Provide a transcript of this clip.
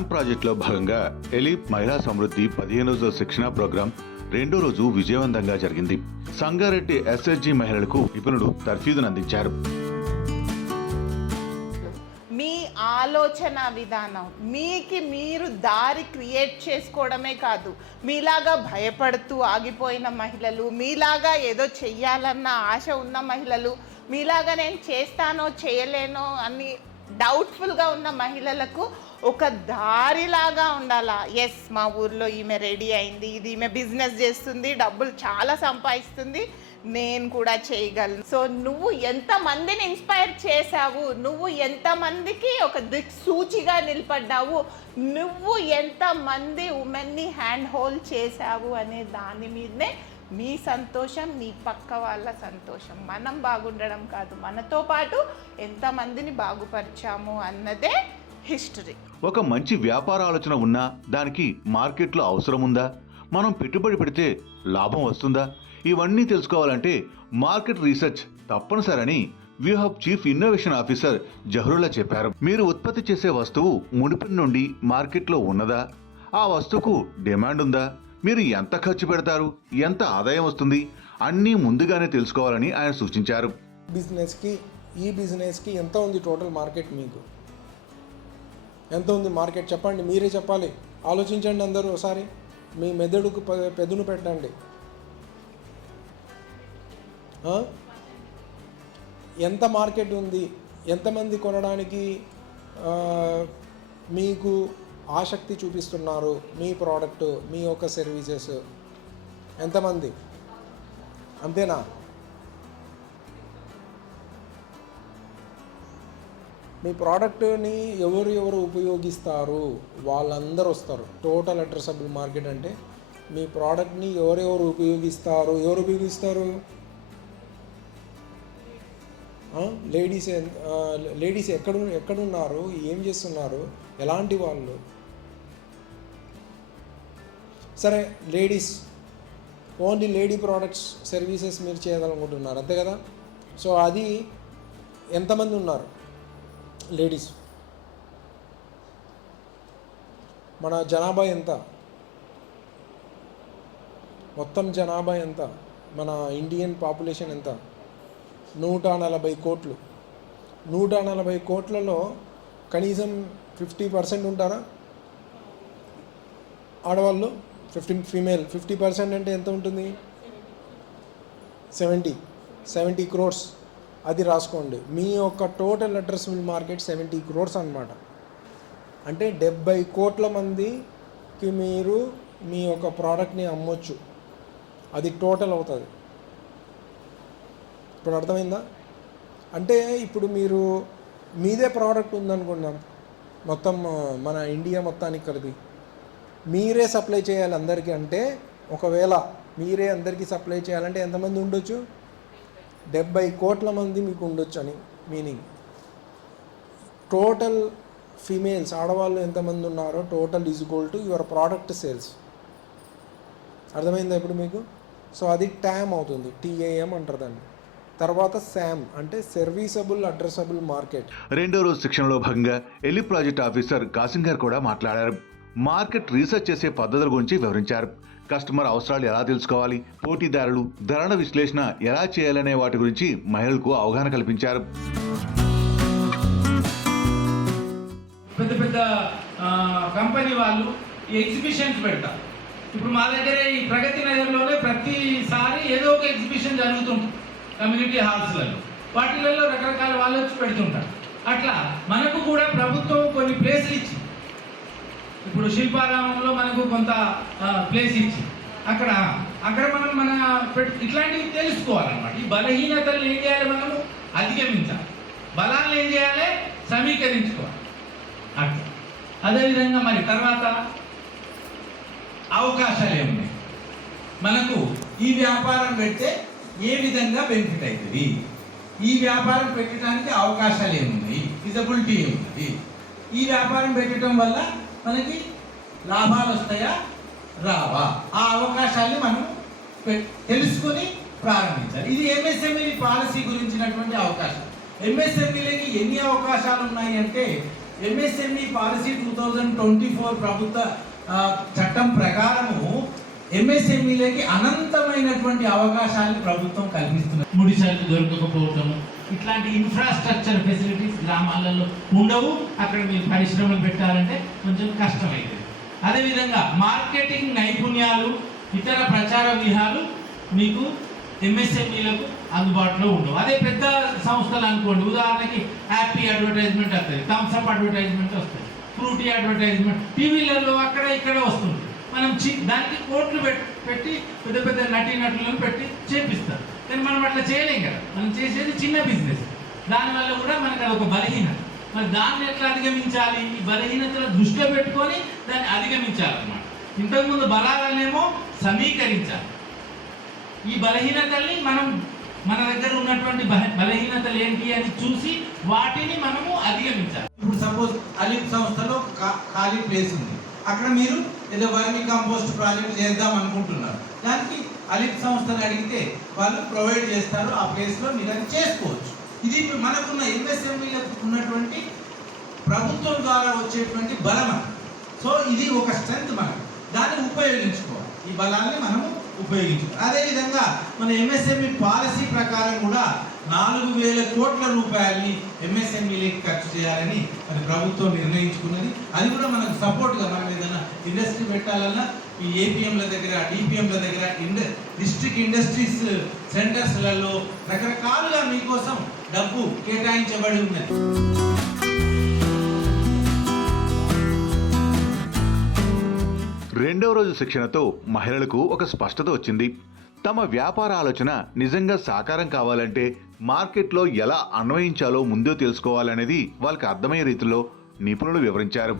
Sam ప్రాజెక్టులో భాగంగా ALEAP మహిళా సమృద్ధి 15 రోజుల శిక్షణ ప్రోగ్రాం రెండో రోజు విజయవంతంగా జరిగింది. సంగారెడ్డి ఎస్ఎస్జి మహిళలకు నిపుణులు తర్ఫీదును అందించారు. మీ ఆలోచన విధానం మీరు దారి క్రియేట్ చేసుకోవడమే కాదు, మీలాగా భయపడుతూ ఆగిపోయిన మహిళలు, మీలాగా ఏదో చెయ్యాలన్న ఆశ ఉన్న మహిళలు, మీలాగా నేను చేస్తానో చేయలేనో అని డౌట్ఫుల్గా ఉన్న మహిళలకు ఒక దారిలాగా ఉండాలా. ఎస్, మా ఊర్లో ఈమె రెడీ అయింది, ఇది ఈమె బిజినెస్ చేస్తుంది, డబ్బులు చాలా సంపాదిస్తుంది, నేను కూడా చేయగలను. సో నువ్వు ఎంతమందిని ఇన్స్పైర్ చేశావు, నువ్వు ఎంతమందికి ఒక దిక్సూచిగా నిలబడ్డావు, నువ్వు ఎంతమంది ఉమెన్ని హ్యాండ్ హోల్డ్ చేశావు అనే దాని మీదనే మీ సంతోషం, నీ పక్క వాళ్ళ సంతోషం. మనం బాగుండడం కాదు, మనతో పాటు ఎంతమందిని బాగుపరిచాము అన్నదే హిస్టరీ. ఒక మంచి వ్యాపార ఆలోచన ఉన్నా దానికి మార్కెట్లో అవసరం ఉందా, మనం పెట్టుబడి పెడితే లాభం వస్తుందా, ఇవన్నీ తెలుసుకోవాలంటే మార్కెట్ రీసెర్చ్ తప్పనిసరని వ్యూహబ్ చీఫ్ ఇన్నోవేషన్ ఆఫీసర్ జహరుల్లా చెప్పారు. మీరు ఉత్పత్తి చేసే వస్తువు మునుపటి నుండి మార్కెట్లో ఉన్నదా, ఆ వస్తువుకు డిమాండ్ ఉందా, మీరు ఎంత ఖర్చు పెడతారు, ఎంత ఆదాయం వస్తుంది, అన్నీ ముందుగానే తెలుసుకోవాలని ఆయన సూచించారు. ఈ బిజినెస్కి ఎంత ఉంది టోటల్ మార్కెట్, మీకు ఎంత ఉంది మార్కెట్ చెప్పండి, మీరే చెప్పాలి. ఆలోచించండి అందరూ ఒకసారి, మీ మెదడుకు పెదును పెట్టండి. ఎంత మార్కెట్ ఉంది, ఎంతమంది కొనడానికి మీకు ఆసక్తి చూపిస్తున్నారు, మీ ప్రోడక్ట్, మీ యొక్క సర్వీసెస్ ఎంతమంది, అంతేనా? మీ ప్రోడక్ట్ని ఎవరు ఉపయోగిస్తారు వాళ్ళందరూ వస్తారు. టోటల్ అడ్రసబుల్ మార్కెట్ అంటే మీ ప్రోడక్ట్ని ఎవరెవరు ఉపయోగిస్తారు? లేడీస్ ఎక్కడున్నారు, ఏం చేస్తున్నారు, ఎలాంటి వాళ్ళు? సరే, ladies, only lady products services మీరు చేయాలనుకుంటున్నారు, అంతే కదా? సో అది ఎంతమంది ఉన్నారు లేడీస్? మన జనాభా ఎంత, మొత్తం జనాభా ఎంత, మన ఇండియన్ పాపులేషన్ ఎంత? 140 కోట్లు. 140 కోట్లలో కనీసం 50% ఉంటారా ఆడవాళ్ళు? 15 50% అంటే ఎంత ఉంటుంది? 70 crores. అది రాసుకోండి. మీ యొక్క టోటల్ అడ్రసబుల్ మార్కెట్ 70 crores అన్నమాట. అంటే 70 కోట్ల మందికి మీరు మీ యొక్క ప్రోడక్ట్ని అమ్మొచ్చు. అది టోటల్ అవుతుంది. ఇప్పుడు అర్థమైందా? అంటే ఇప్పుడు మీరు మీదే ప్రోడక్ట్ ఉందనుకున్నాం, మొత్తం మన ఇండియా మొత్తానికి కలిపి మీరే సప్లై చేయాలి అందరికీ. అంటే ఒకవేళ మీరే అందరికీ సప్లై చేయాలంటే ఎంతమంది ఉండొచ్చు? 70 కోట్ల మంది మీకు ఉండొచ్చు అని మీనింగ్. టోటల్ ఫీమేల్స్, ఆడవాళ్ళు ఎంతమంది ఉన్నారో total is equal to your product sales. అర్థమైందా ఇప్పుడు మీకు? సో అది ట్యామ్ అవుతుంది, TAM అంటారు దాన్ని. తర్వాత శామ్ అంటే సర్వీసబుల్ అడ్రసబుల్ మార్కెట్. రెండో రోజు శిక్షణలో భాగంగా ఎలి ప్రాజెక్ట్ ఆఫీసర్ కాసిం గారు కూడా మాట్లాడారు. మార్కెట్ రీసెర్చ్ చేసే పద్ధతుల గురించి వివరించారు. కస్టమర్ అవసరాలు ఎలా తెలుసుకోవాలి, పోటీదారులు ధరల విశ్లేషణ ఎలా చేయాలనే వాటి గురించి మహిళలకు అవగాహన కల్పించారు. పెద్ద పెద్ద కంపెనీ వాళ్ళు ఎగ్జిబిషన్స్ పెడతారు. ఇప్పుడు మా దగ్గర ఈ ప్రగతి నగర్లోనే ప్రతిసారి ఏదో ఒక ఎగ్జిబిషన్ జరుగుతుంది కమ్యూనిటీ హాల్స్లలో. వాటిలలో రకరకాల వాళ్ళు వచ్చి పెడుతుంటారు. అట్లా మనకు కూడా ప్రభుత్వం కొన్ని ప్లేసులు ఇచ్చి, ఇప్పుడు శిల్పారామంలో మనకు కొంత ప్లేస్ ఇచ్చి అక్కడ మనం మన ఇట్లాంటివి తెలుసుకోవాలన్నమాట. ఈ బలహీనతలను ఏం చేయాలి, మనము అధిగమించాలి, బలాలను ఏం చేయాలి, సమీకరించుకోవాలి. అట్లా అదేవిధంగా మరి తర్వాత అవకాశాలు ఏమున్నాయి, మనకు ఈ వ్యాపారం పెడితే ఏ విధంగా బెనిఫిట్ అవుతుంది, ఈ వ్యాపారం పెట్టడానికి అవకాశాలు ఏమున్నాయి, ఫిజబిలిటీ ఏమున్నది, ఈ వ్యాపారం పెట్టడం వల్ల మనకి లాభాలు వస్తాయా రావా, ఆ అవకాశాన్ని మనం తెలుసుకుని ప్రారంభించాలి. ఇది ఎంఎస్ఎంఈ పాలసీ గురించినటువంటి అవకాశం. ఎంఎస్ఎంఈలకి ఎన్ని అవకాశాలు ఉన్నాయి అంటే ఎంఎస్ఎంఈ పాలసీ 2024 ప్రభుత్వ చట్టం ప్రకారము ఎంఎస్ఎంఈలకి అనంతమైనటువంటి అవకాశాలు ప్రభుత్వం కల్పిస్తుంది. ముడి సరుకు దొరకకపోవటము, ఇట్లాంటి ఇన్ఫ్రాస్ట్రక్చర్ ఫెసిలిటీస్ గ్రామాలలో ఉండవు. అక్కడ మీరు పరిశ్రమలు పెట్టాలంటే కొంచెం కష్టమైంది. అదేవిధంగా మార్కెటింగ్ నైపుణ్యాలు, ఇతర ప్రచార వ్యూహాలు మీకు ఎంఎస్ఎంఈలకు అందుబాటులో ఉండవు. అదే పెద్ద సంస్థలు అనుకోండి, ఉదాహరణకి హ్యాపీ అడ్వర్టైజ్మెంట్ వస్తుంది, థమ్స్అప్ అడ్వర్టైజ్మెంట్ వస్తుంది, ఫ్రూటీ అడ్వర్టైజ్మెంట్ టీవీలలో అక్కడ ఇక్కడ వస్తుంది. మనం దానికి కోట్లు పెట్టి పెద్ద పెద్ద నటీనటులను పెట్టి చేపిస్తారు. కానీ మనం అట్లా చేయలేం కదా. మనం చేసేది చిన్న బిజినెస్. దానివల్ల కూడా మనకు అది ఒక బలహీనత. మరి దాన్ని ఎట్లా అధిగమించాలి? ఈ బలహీనతలు దృష్టిలో పెట్టుకొని దాన్ని అధిగమించాలన్నమాట. ఇంతకుముందు బలాలనేమో సమీకరించాలి. ఈ బలహీనతల్ని మనం మన దగ్గర ఉన్నటువంటి బలహీనతలు ఏంటి అని చూసి వాటిని మనము అధిగమించాలి. ఇప్పుడు సపోజ్ అలిప్ సంస్థలో ఖాళీ ప్లేస్ ఉంది, అక్కడ మీరు ఏదో వర్మి కంపోస్ట్ ప్రాజెక్ట్ చేద్దాం అనుకుంటున్నారు. దానికి అలిప్ సంస్థను అడిగితే వాళ్ళు ప్రొవైడ్ చేస్తారు. ఆ ప్లేస్లో మీరు అది చేసుకోవచ్చు. ఇది మనకున్న ఎంఎస్ఎంఈలకు ఉన్నటువంటి ప్రభుత్వం ద్వారా వచ్చేటువంటి బలం. సో ఇది ఒక స్ట్రెంత్ మనకు, దాన్ని ఉపయోగించుకోవాలి. ఈ బలాన్ని మనము ఉపయోగించుకోవాలి. అదేవిధంగా మన ఎంఎస్ఎంఈ పాలసీ ప్రకారం కూడా 4,000 కోట్ల రూపాయలని ఎంఎస్ఎంఈలకి ఖర్చు చేయాలని అది ప్రభుత్వం నిర్ణయించుకున్నది. అది కూడా మనకు సపోర్ట్గా మనం ఏదైనా ఇండస్ట్రీ పెట్టాలన్నా ఈ ఏపీఎంల దగ్గర, డిపిఎంల దగ్గర, డిస్ట్రిక్ట్ ఇండస్ట్రీస్ సెంటర్స్లలో రకరకాలుగా మీకోసం డబ్బు కేటాయించబడి ఉన్నది. రెండవ రోజు శిక్షణతో మహిళలకు ఒక స్పష్టత వచ్చింది. తమ వ్యాపార ఆలోచన నిజంగా సాకారం కావాలంటే మార్కెట్లో ఎలా అన్వయించాలో ముందే తెలుసుకోవాలనేది వాళ్ళకి అర్థమయ్యే రీతిలో నిపుణులు వివరించారు.